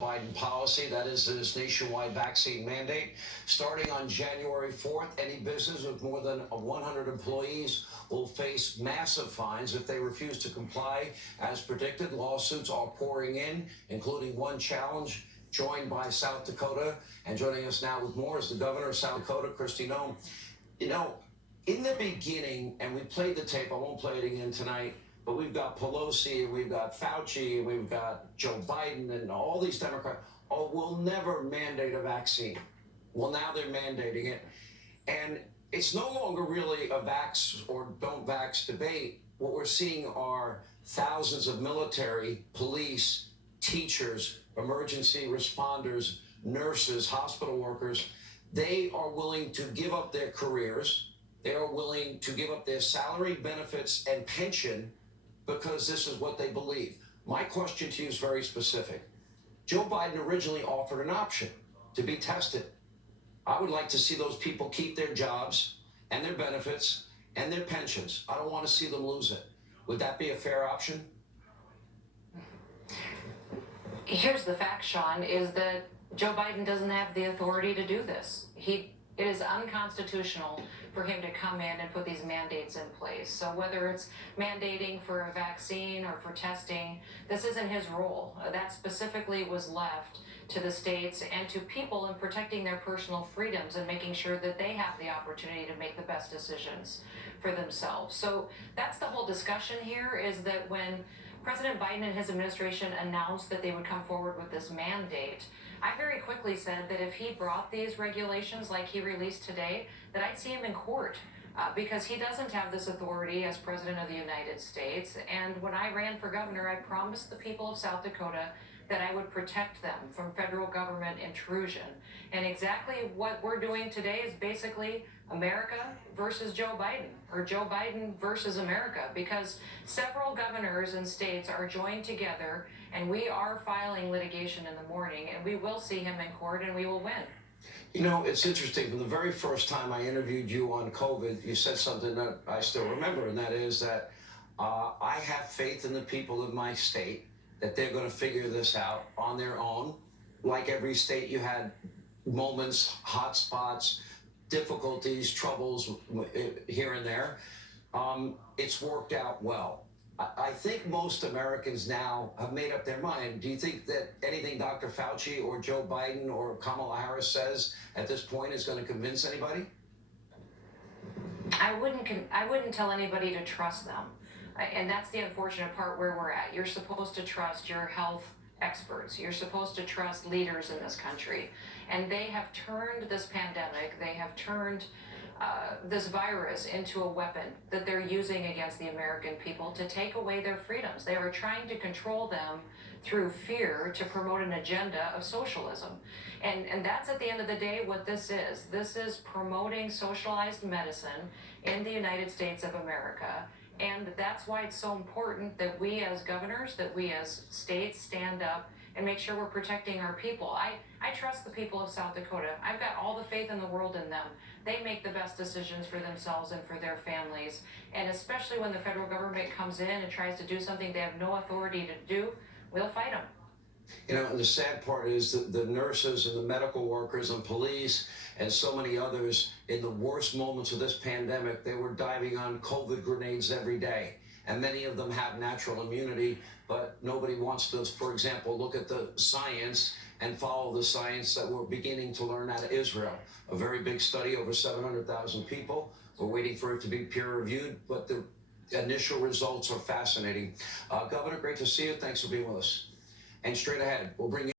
Biden policy, that is this nationwide vaccine mandate. Starting on January 4th, any business with more than 100 employees will face massive fines if they refuse to comply. As predicted, lawsuits are pouring in, including one challenge joined by South Dakota. And joining us now with more is the governor of South Dakota, Kristi Noem. You know, in the beginning, and we played the tape, I won't play it again tonight, but we've got Pelosi, and we've got Fauci, and we've got Joe Biden, and all these Democrats. Oh, we'll never mandate a vaccine. Well, now they're mandating it. And it's no longer really a vax or don't vax debate. What we're seeing are thousands of military, police, teachers, emergency responders, nurses, hospital workers. They are willing to give up their careers. They are willing to give up their salary, benefits, and pension because this is what they believe. My question to you is very specific. Joe Biden originally offered an option to be tested. I would like to see those people keep their jobs and their benefits and their pensions. I don't want to see them lose it. Would that be a fair option? Here's the fact, Sean, is that Joe Biden doesn't have the authority to do this. It is unconstitutional for him to come in and put these mandates in place. So whether it's mandating for a vaccine or for testing, this isn't his role. That specifically was left to the states and to people in protecting their personal freedoms and making sure that they have the opportunity to make the best decisions for themselves. So that's the whole discussion here, is that when President Biden and his administration announced that they would come forward with this mandate, I very quickly said that if he brought these regulations like he released today, that I'd see him in court because he doesn't have this authority as President of the United States. And when I ran for governor, I promised the people of South Dakota that I would protect them from federal government intrusion. And exactly what we're doing today is basically America versus Joe Biden, or Joe Biden versus America, because several governors and states are joined together, and we are filing litigation in the morning, and we will see him in court, and we will win. You know, it's interesting. From the very first time I interviewed you on COVID, you said something that I still remember, and that is that I have faith in the people of my state that they're going to figure this out on their own. Like every state, you had moments, hot spots, difficulties, troubles here and there. It's worked out well. I think most Americans now have made up their mind. Do you think that anything Dr. Fauci or Joe Biden or Kamala Harris says at this point is going to convince anybody? I wouldn't tell anybody to trust them. And that's the unfortunate part where we're at. You're supposed to trust your health experts. You're supposed to trust leaders in this country. And they have turned this pandemic, they have turned this virus into a weapon that they're using against the American people to take away their freedoms. They are trying to control them through fear to promote an agenda of socialism. And that's at the end of the day what this is. This is promoting socialized medicine in the United States of America. And that's why it's so important that we as governors, that we as states stand up and make sure we're protecting our people. I trust the people of South Dakota. I've got all the faith in the world in them. They make the best decisions for themselves and for their families. And especially when the federal government comes in and tries to do something they have no authority to do, we'll fight them. You know, and the sad part is that the nurses and the medical workers and police and so many others, in the worst moments of this pandemic, they were diving on COVID grenades every day. And many of them have natural immunity, but nobody wants to, for example, look at the science and follow the science that we're beginning to learn out of Israel. A very big study, over 700,000 people. We're waiting for it to be peer reviewed, but the initial results are fascinating. Governor, great to see you. Thanks for being with us. And straight ahead, we'll bring you